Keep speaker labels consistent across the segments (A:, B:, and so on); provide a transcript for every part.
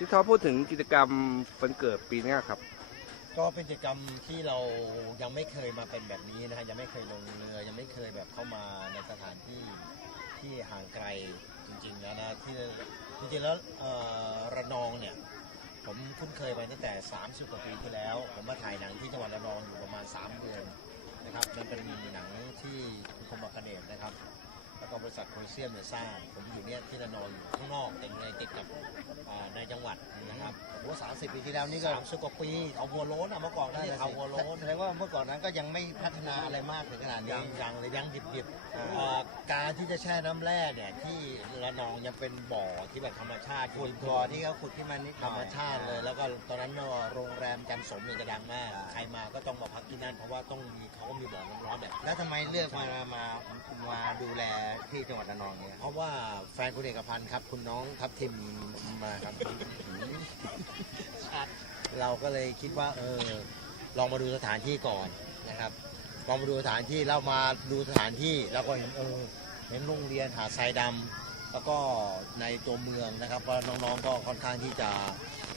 A: พี่ท็อปพูดถึงกิจกรรมวันเกิดปีนี้ครับ
B: ก็เป็นกิจกรรมที่เรายังไม่เคยมาเป็นแบบนี้นะฮะยังไม่เคยลงเรือยังไม่เคยแบบเข้ามาในสถานที่ที่ห่างไกลจริงๆแล้วนะที่จริงๆแล้วเอ่อระนองเนี่ยผมคุ้นเคยมาตั้งแต่ 30กว่าปีที่แล้ว ผมมาถ่ายหนังที่จังหวัดระนองอยู่ประมาณ 3 เดือนนะครับมันเป็นหนังที่คุณคมบัคเนตนะครับ แล้วก็บริษัทโคลเซียมเนี่ยสร้างผมอยู่เนี่ยที่ระนองอยู่ข้างนอกแต่อยู่ในติดกับอ่าในจังหวัดนะครับผมว่าสามสิบปีที่แล้วนี่ก็สามสิบกว่าปีเอาวัวโล้นอะเมื่อก่อนก็เรียกเอาวัวโล้นแสดงว่าเมื่อก่อนนั้นก็ยังไม่พัฒนาอะไรมากถึงขนาดนี้ยังยังเลยยังดิบดิบๆเอ่อ การที่จะแช่น้ำแร่เนี่ยที่ระนองยังเป็นบ่อที่แบบธรรมชาติขุดบ่อที่เขาขุดขึ้นมานี่ธรรมชาติเลย แล้วก็ตอนนั้นเนอะโรงแรมจันทร์สมเนี่ยจะดังมากใครมาก็ต้องมาพักที่นั่นเพราะว่าต้องมีเขาก็มีบ่อน้ำร้อนแบบ
C: แล้วทำไมเลือกมามามาดูแลที่จังหวัดระนองเนี่ย
B: เพราะว่าแฟนคุณเอกพันธ์ครับ คุณน้องทัพทิมมาครับ เราก็เลยคิดว่า เออ ลองมาดูสถานที่ก่อนนะครับ ลองมาดูสถานที่เรามาดูสถานที่แล้วก็เห็นเออ เห็นโรงเรียนหาดทรายดำแล้วก็ในตัวเมืองนะครับว่าน้องๆก็ค่อนข้างที่จะ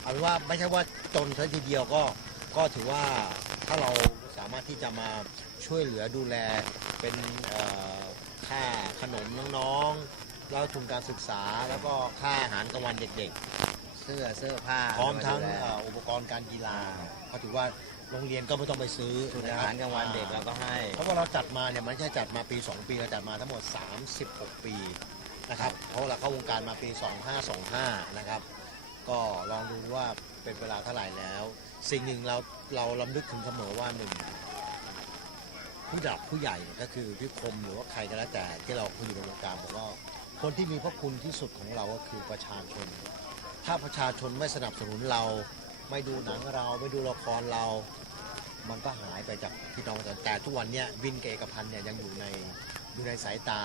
B: เอาเป็นว่าไม่ใช่ว่าจนซะทีเดียวก็ก็ถือว่าถ้าเราสามารถที่จะมาช่วยเหลือดูแลเป็นเอ่อค่าขนมน้องๆแล้วทุนการศึกษาแล้วก็ค่าอาหารกลางวันเด็กๆ
C: เสื้อเสื้อผ้า
B: พร้อมทั้ง
C: ดูแล
B: เอ่ออุปกรณ์การกีฬาเพราะถือว่า โรงเรียนก็ไม่ต้องไปซื้อ
C: ทุนอาหารกลางวันเด็กเราก็ให้
B: เพราะว่าเราจัดมาเนี่ยมันไม่ใช่จัดมาปี 2 ปีเราจัดมาทั้งหมด 36 ปีนะครับเพราะว่าเราเข้าวงการมาปี 2525 นะครับ ก็ลองดูว่าเป็นเวลาเท่าไหร่แล้ว สิ่งหนึ่งเราเราลำลึกถึงเสมอว่าหนึ่งผู้ดับผู้ใหญ่ก็คือพี่คมหรือว่าใครก็แล้วแต่ที่เราคุยอยู่ในวงการบอกว่าคนที่มีพระคุณที่สุดของเราก็คือประชาชน ถ้าประชาชนไม่สนับสนุนเรา ไม่ดูหนังเราไม่ดูละครเรา มันก็หายไปจากพี่น้องประชาชนแต่ทุกวันเนี้ยวินเกบเอกพันธ์เนี่ยยังอยู่ในอยู่ในสายตา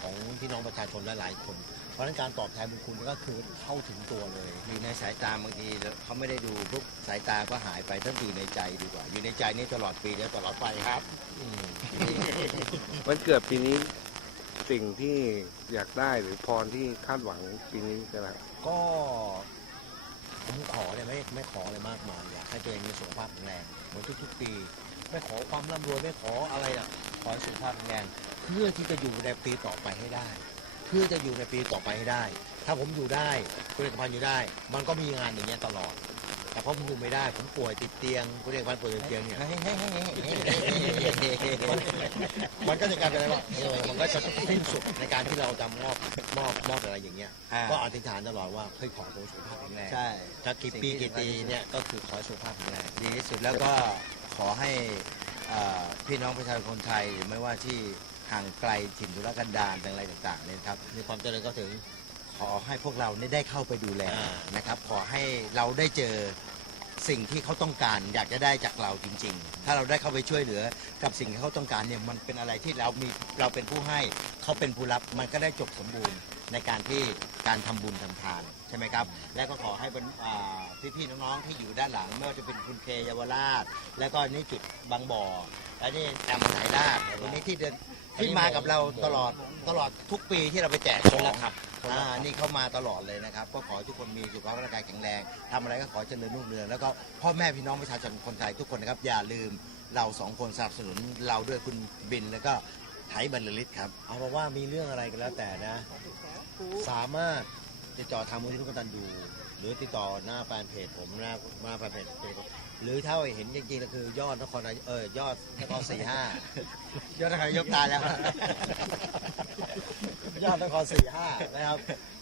B: ของพี่น้องประชาชนหลายๆคน เพราะฉะนั้นการตอบแทนบุญคุณก็คือเข้าถึงตัวเลย
C: อยู่ในสายตาบางทีเขาไม่ได้ดูปุ๊บสายตาก็หายไปต้องอยู่ในใจดีกว่า อยู่ในใจนี่ตลอดปีและตลอดไปครับ
B: อืม
A: วันเกิดปีนี้สิ่งที่อยากได้หรือพรที่คาดหวังปีนี้คืออะไรครับ
B: ก็ ผมขอเนี่ยไม่ไม่ขออะไรมากมายอยากให้ตัวเองมีสุขภาพแข็งแรงเหมือนทุกๆปี ไม่ขอความร่ำรวยไม่ขออะไรอะขอสุขภาพแข็งแรงเพื่อที่จะอยู่ในปีต่อไปให้ได้ เพื่อจะอยู่ในปีต่อไปให้ได้ ถ้าผมอยู่ได้คุณเอกพันธ์อยู่ได้ มันก็มีงานอย่างเงี้ยตลอด แต่เพราะผมอยู่ไม่ได้ ผมป่วยติดเตียงคุณเอกพันธ์ป่วยติดเตียงเนี่ยมันก็จะกลายเป็นอะไรว่าเออมันก็จะสิ้นสุดในการที่เราจะมอบมอบมอบอะไรอย่างเงี้ย
C: อ่า
B: ก็อธิษฐานตลอดว่าเฮ้ยขอให้สุขภาพแข็งแรง
C: ใช่
B: ถ้ากี่ปีกี่ปีเนี่ยก็คือขอให้สุขภาพแข็งแรง
C: ดีที่สุดแล้วก็ขอให้เอ่อพี่น้องประชาชนคนไทยหรือไม่ว่าที่ห่างไกลถิ่นธุรกันดารอะไรต่างๆเนี่ยนะครับ
B: มีความเจริญก็ถึง
C: ขอให้พวกเราเนี่ยได้เข้าไปดูแล
B: อ่า
C: นะครับ ขอให้เราได้เจอสิ่งที่เขาต้องการอยากจะได้จากเราจริง ๆ ถ้าเราได้เข้าไปช่วยเหลือกับสิ่งที่เขาต้องการเนี่ยมันเป็นอะไรที่เรามีเราเป็นผู้ให้เขาเป็นผู้รับมันก็ได้จบสมบูรณ์ในการที่การทำบุญทำทานใช่ไหมครับ และก็ขอให้เป็นอ่าพี่ๆน้องๆที่อยู่ด้านหลังไม่ว่าจะเป็นคุณเคเยาวราช แล้วก็นี่จุดบางบ่อ และนี่แอมสายลาดตรงนี้ที่เดินที่มากับเราตลอดตลอดทุกปีที่เราไปแจก
B: คนละครับ
C: อ่านี่เข้ามาตลอดเลยนะครับ ก็ขอให้ทุกคนมีสุขภาพร่างกายแข็งแรงทำอะไรก็ขอเจริญรุ่งเรืองแล้วก็พ่อแม่พี่น้องประชาชนคนไทยทุกคนนะครับ อย่าลืมเราสองคนสนับสนุนเราด้วยคุณบินแล้วก็ไทยบรรลือฤทธิ์ครับ
B: เอาเป็นว่ามีเรื่องอะไรก็แล้วแต่นะ สามารถติดต่อทางมูลที่ลูกกตันดูหรือติดต่อหน้าแฟนเพจผมหน้าหน้าแฟนเพจเพจผมหรือถ้าเห็นจริงๆก็คือยอดนครนายกเออยอดนครสี่ห้าย
C: อดนครนายกตายแล้ว
B: ยอดนครสี่ห้านะครับ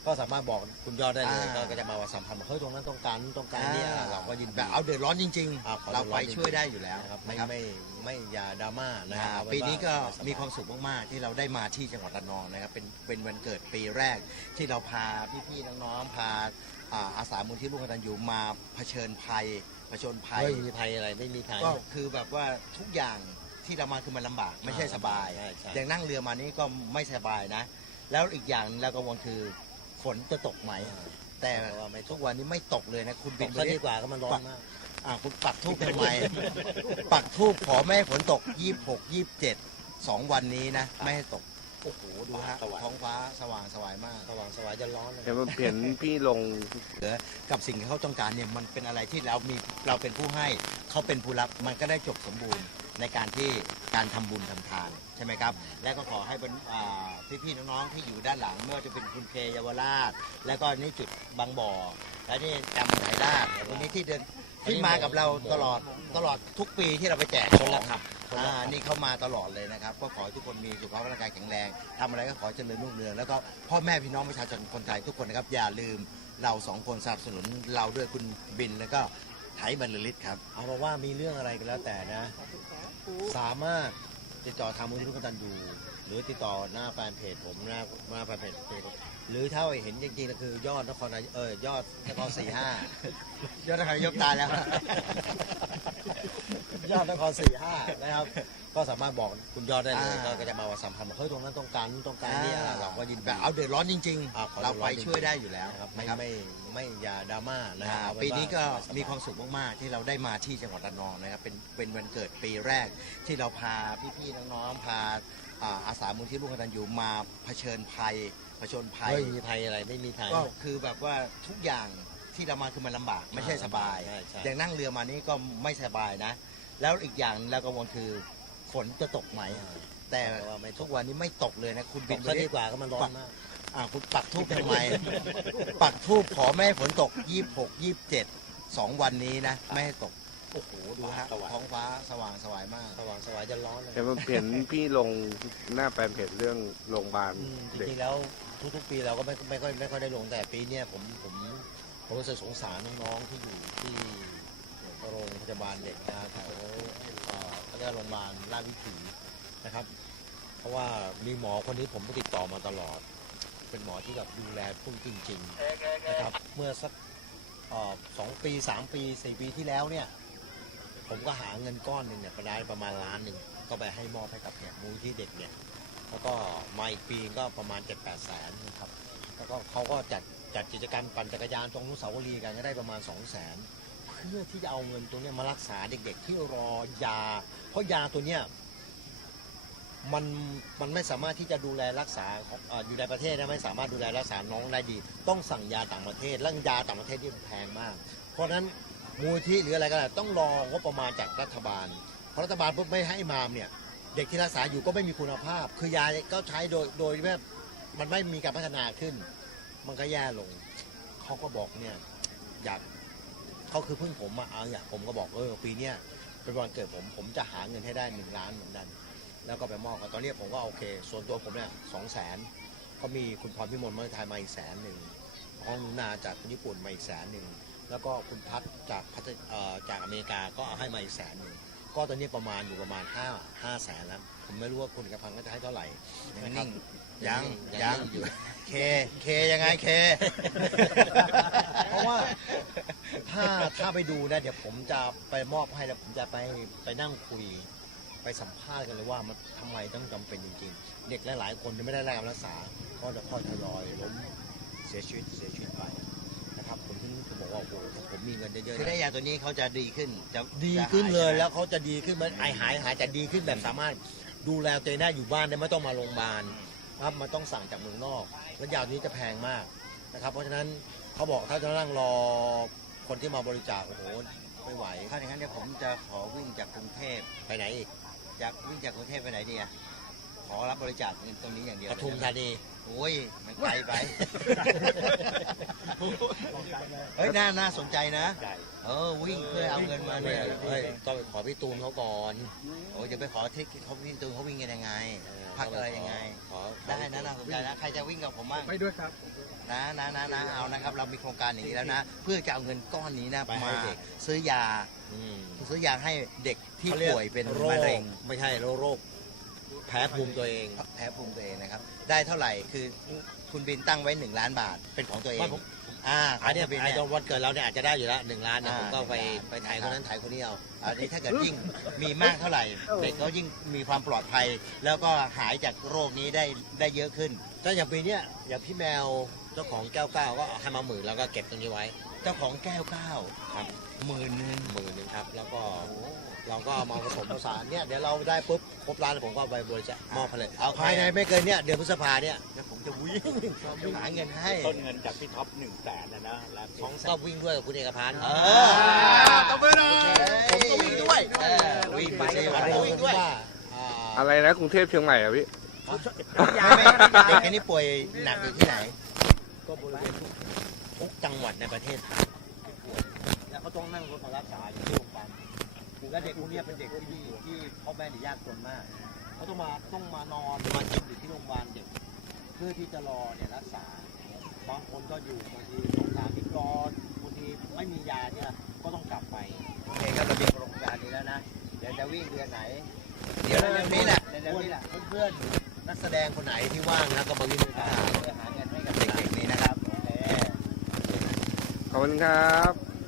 B: ก็สามารถบอกคุณยอดได้เลย
C: อ่า
B: ก็ก็จะมาว่าสัมพันธ์บอกเฮ้ยตรงนั้นต้องการนู่นต้องการเนี่ยเราก็ยิน
C: แบ
B: ดี
C: บเอาเดือดร้อนจริง
B: อ่าขอ
C: ๆเราไป
B: เดือดร้อนจริงๆ
C: ช่วยได้อยู่แล้ว
B: นะครับ
C: นะ
B: ไม่
C: ครับ
B: ไม่ไม่อย่าดราม่านะ
C: อ่า
B: เอาเป็
C: ปีนี้ก็
B: ว่า
C: มีความสุขมาก ๆ ที่เราได้มาที่จังหวัดระนองนะครับ เป็นเป็นวันเกิดปีแรกที่เราพาพี่ ๆ น้อง ๆ พาอ่าอาสามูลที่ลูกกตันยูมาเผชิญภัยเผชิญภัย
B: ไม่มีภัยอะไรไม่มีภัย
C: ก็คือแบบว่าทุกอย่างที่เรามาคือมันลำบากไม่ใช่สบาย
B: ใช่ใช่
C: อย่างนั่งเรือมานี่ก็ไม่สบายนะ แล้วอีกอย่างเรากังวลคือฝนจะตกไหม แต่ทุกวันนี้ไม่ตกเลยนะ คุณ
B: ต
C: บิ
B: ก
C: น
B: ซะ
C: ไป
B: ดีกว่าก็มันร้อนมาก
C: อ่าคุณปักทูบทำไม ปักทูบขอไม่ให้ฝนตกยี่หกยี่เจ็ดสองวันนี้นะ ไม่ให้ตก โอ้โห ดูฮะ
B: สว่าง
C: ท้องฟ้าสว่างสวายมาก
B: สว่างสวายจะร้อนเลย
A: เห็นว่าเห็นพี่ลง
C: กับสิ่งที่เขาต้องการเนี่ยมันเป็นอะไรที่เรามีเราเป็นผู้ให้เขาเป็นผู้รับมันก็ได้จบสมบูรณ์ ในการที่การทำบุญทำทานใช่ไหมครับ และก็ขอให้เป็นอ่าพี่ๆน้องๆที่อยู่ด้านหลังไม่ว่าจะเป็นคุณเคเยาวราช แล้วก็นี่จุดบางบ่อ และนี่จำไหนราชวันนี้ที่เดินที่มากับเราตลอดตลอดทุกปีที่เราไปแจก
B: คนละครับคนละ
C: อ่า
B: ครับ
C: นี่เข้ามาตลอดเลยนะครับ ก็ขอให้ทุกคนมีสุขภาพร่างกายแข็งแรงทำอะไรก็ขอให้เจริญรุ่งเรืองแล้วก็พ่อแม่พี่น้องประชาชนคนไทยทุกคนนะครับอย่าลืมเราสองคนสนับสนุนเราด้วยคุณบินแล้วก็ ไทยบรรลือฤทธิ์ครับ
B: เอามาว่ามีเรื่องอะไรก็แล้วแต่นะ สามารถติดต่อทางมูลที่ร่วมกันตันดู รือติดต่อหน้าแฟนเพจผมหน้าหน้าแฟนเพจเพจหรือถ้าเห็นจริงๆก็คือยอดนครนายกเออยอดนครสี่ห้าย
C: อดนครนายกตายแล้ว
B: ยอดนครสี่ห้านะครับ ก็สามารถบอกคุณยอดได้เลย
C: อ่า
B: ก็ก็จะมาว่าสัมพันธ์บอกเฮ้ยตรงนั้นต้องการนู่นต้องการนี่อะเราก็ยิน
C: แบ
B: ดี
C: บเอาเดือดร้อนจริง
B: อ่าขอ
C: ๆเราไป
B: เดือดร้อนจริงๆ
C: ช่วยได้อยู่แล้ว
B: นะครับ
C: นะ
B: ไม่
C: ครับ
B: ไม่ไม่อย่าดราม่านะ
C: อ่า
B: เอาเป็
C: ปีนี้ก็
B: ว่าสบายๆ
C: มีความสุขมาก ๆ ที่เราได้มาที่จังหวัดระนองนะครับเป็นเป็นวันเกิดปีแรกที่เราพาพี่ๆน้องๆพา อ่าอาสามูลที่ร่วมกันตันอยู่มาเผชิญภัยเผชิญภัย
B: ไม่มีภัยอะไรไม่มีภัย
C: ก็คือแบบว่าทุกอย่างที่เรามาคือมันลำบากไม่ใช่สบาย
B: ใช่ใช่
C: อย่างนั่งเรือมานี่ก็ไม่สบายนะ แล้วอีกอย่างเรากังวลคือฝนจะตกไหม แต่
B: ว่าไม่
C: ทุกวันนี้ไม่ตกเลยนะคุณ
B: บิ
C: บิ
B: น
C: น
B: ซะดีกว่าก็มันร้อนมาก
C: อ่าคุณปักทูบทำไม ปักทูบขอไม่ให้ฝนตก 26 27 2วันนี้นะ ไม่ให้ตก โอ้โหดูฮะ
B: สว่าง
C: ท้องฟ้าสว่างสวายมาก
B: สว่างสวายจะร้อนเลย
A: เห็นว่าเห็นพี่ลงหน้าแฟนเพจเรื่องโรงพยาบาล
B: อืมจ
A: เด็ก
B: ริงๆแล้วทุกๆปีเราก็ไม่ไม่ค่อยไม่ค่อยได้ลงแต่ปีเนี้ยผมผมผมรู้สึกสงสารน้องๆที่อยู่ที่โรงพยาบาลเด็กนะแถวเอ่อเขาเรียกว่าโรงพยาบาลราชวิถีนะครับ เพราะว่ามีหมอคนนี้ผมก็ติดต่อมาตลอด เป็นหมอที่แบบดูแลพวกจริง ๆ นะครับเมื่อสักเอ่อสองปีสามปีสี่ปีที่แล้วเนี่ย ผมก็หาเงินก้อนหนึ่งเนี่ยไปได้ประมาณล้านหนึ่งก็ไปให้มอบให้กับเนี่ยมูลที่เด็กเนี่ยแล้วก็มาอีกปีก็ประมาณ7 8แปดแสนนะครับแล้วก็เขาก็จัดจัดกิจกรรมปั่นจักรยานตรงนุสาวรีย์กันก็ได้ประมาณ 2 0 0แสนเพื่อที่จะเอาเงินตรงเนี้ยมารักษาเด็กๆ ที่รอยา เพราะยาตัวเนี้ยมันมันไม่สามารถที่จะดูแลรักษาออยู่ในประเทศนะไม่สามารถดูแลรักษาน้องได้ดี ต้องสั่งยาต่างประเทศแล้วยาต่างประเทศนี่แพงมาก เพราะฉะนั้น มูลที่หรืออะไรก็ได้วต้องรองบประมาณจากรัฐบาลเพราะรัฐบาลปุ๊บไม่ให้มามเนี่ย เด็กที่รักษาอยู่ก็ไม่มีคุณภาพ คือยาก็ใช้โดยโดยแบบมันไม่มีการพัฒนาขึ้น มันก็แย่ลงเขาก็บอกเนี่ยอยากเขาคือเพิ่งผมมาเอาอยากผมก็บอกเออปีเนี้ยเป็นวันเกิดผมผมจะหาเงินให้ได้หนึ่งล้านเหมือนกันแล้วก็ไปมอบกันตอนนี้ผมก็โอเค ส่วนตัวผมเนี่ยสองแสนก็มีคุณพรพิมลเมืองไทยมาอีกแสนหนึ่งห้องนาจากญี่ปุ่นมาอีกแสนหนึ่ง แล้วก็คุณพัฒจากพัฒเอ่อจากอเมริกาก็เอาให้มาอีกแสนหนึ่งก็ตอนนี้ประมาณอยู่ประมาณ5 5แสนแล้ว ผมไม่รู้ว่าคุณกระพังก็จะให้เท่าไหร่
C: ยัง
B: นะครับ
C: นิ่งยัง
B: ยั
C: ยัง
B: งอยู่
C: เคเคยังไงเค
B: เพราะว่าถ้าถ้าไปดูนะเดี๋ยวผมจะไปมอบให้แล้วผมจะไปไปนั่งคุยไปสัมภาษณ์กันเลยว่ามันทำไมต้องจำเป็นจริง ๆ เด็กหลายๆคนที่ไม่ได้รับการรักษา ก็จะค่อยทยอยล้มเสียชีวิตเสียชีวิตไปนะ ครับผมถึงผมบอกว่าโอ้โหถ้าผมมีเงินเยอะๆ
C: คือ
B: นะ
C: ได้ยาตัวนี้เขาจะดีขึ้นจะ
B: ดีขึ้นเลยแล้วเขาจะดีขึ้นมันไอหายหายจะดีขึ้นแบบสามารถดูแลตัวเองได้อยู่บ้านได้ไม่ต้องมาโรงพยาบาลครับมันต้องสั่งจากเมืองนอกแล้วยาตัวนี้จะแพงมากนะครับ เพราะฉะนั้นเขาบอกถ้าจะนั่งรอคนที่มาบริจาคโอ้โหไม่ไหว
C: ถ้าอย่างนั้นเดี๋ยวผมจะขอวิ่งจากกรุงเทพ
B: ไปไหนอีก
C: จากวิ่งจากกรุงเทพไปไหนดีอะข อรับบริจาคเงินตรงนี้อย่างเดียว
B: ปทุมธานี
C: โอ้ยมันไกลไปเฮ้ยน่าน่าสนใจนะเออวิ่งเพื่อเอาเงินมาเนี่ย
B: เฮ้ยต้องไปขอพี่ตูนเขาก่อน
C: โอ้ยจะไปขอเทคเขาวิ่งตูนเขาวิ่งกันยังไงพักอะไรยังไง
B: ขอ
C: ได้นะน่าสนใจนะใครจะวิ่งกับผมบ้าง
A: ไปด้วยครับ
C: นะนะนะนะเอานะครับเรามีโครงการอย่างนี้แล้วนะ เพื่อจะเอาเงินก้อนนี้นะ
B: ไปให้
C: มา
B: เด็ก
C: ซื้อยา
B: อืม
C: ซื้อยาให้เด็กที่
B: ขารีก
C: ป่วยเป็น
B: โมะ
C: เร็ง
B: ไม่ใช่โรคโรค แพ้ภูมิตัวเอง
C: แพ้ภูมิตัวเองนะครับ ได้เท่าไหร่คือคุณบินตั้งไว้หนึ่งล้านบาทเป็นของตัวเอง
B: ไม่ผม
C: อ่า
B: อันเนี้ย
C: ขงคุณบิน
B: ไอ้
C: เนี่ย
B: ตอนวันเกิดเราเนี่ยอาจจะได้อยู่แล้วหนึ่งล้านนะ
C: อ่า
B: ผมก็ไป
C: หนึ่งล้าน
B: ไปถ่ายคนนั้นถ่ายคนนี้เอา
C: อันนี้ถ้าเกิดยิ่งมีมากเท่าไหร่เด็กก็ยิ่งมีความปลอดภัย แล้วก็หายจากโรคนี้ได้ได้เยอะขึ้น
B: ถ้าอย่างปีเนี้ยอย่างพี่แมวเจ้าของแก้วเก้าก็ให้มาหมื่นแล้วก็เก็บตรงนี้ไว้
C: เจ้าของแก้วเก้า
B: ครับ
C: หมื่นหนึง
B: หมื่นหนึงครับ แล้วก็เราก็เอามาผสมผสานเนี่ยเดี๋ยวเราได้ปุ๊บครบร้านผมก็ไปบริจาคมอบให้เลยเอาภายในไม่เกินเนี่ยเดือนพฤษภาเนี่ยเดี๋ยวผมจะวิ่งหาเงินให้
D: ต้นเงินจากพี่ท็อปหนึ่งแสนนะนะแล้ว
B: สองก็วิ่งด้วยกับคุณเอกพันธ์
C: เอ
B: ตบมือหน่อยผมก็วิ่งด้วย
C: เออวิ่งไป
B: จั
C: จั
B: ง
C: ง
B: ห
C: ห
B: วั
C: วั
B: ด
C: ด
B: ผม
C: วิ่
B: วิ่
C: ง
B: ง
C: ด้
B: ด้
C: ว
B: วยย
A: อะไรนะกรุงเทพเชียงใหม่อะพี่
C: ยาไหมเด็กอันนี้ป่วยหนักอยู่ที่ไหน
B: ก็บริเวณ
C: ทุกจังหวัดในประเทศไทย
B: แล้วเขาต้องนั่งรถมารักษาอยู่ที่โรงพยาบาลและเด็กพวกเนี้ยเป็นเด็กที่ที่พ่อแม่เนี่ยยากจนมากเขาต้องมาต้องมานอนมากินอยู่ที่โรงพยาบาลเด็ก เพื่อที่จะรอเนี่ยรักษา บางคนก็อยู่บางทีสงสารที่รอบางทีไม่มียาเนี่ยก็ต้องกลับไปโอเคก็ระเบียบโรงพยาบาลนี้แล้วนะเดี๋ยวจะวิ่งเดือนไหน
C: เดี๋ยวเร็วๆนี้แหละ
B: เร็วๆนี้แหละเพื่อนๆนักแสดงคนไหนที่ว่างนะก็มาวิ่งด้วยกันเพื่อหาเงินให้กับ
C: เด็กๆนี้นะครับ
B: โอเค
A: ขอบ คุณครับ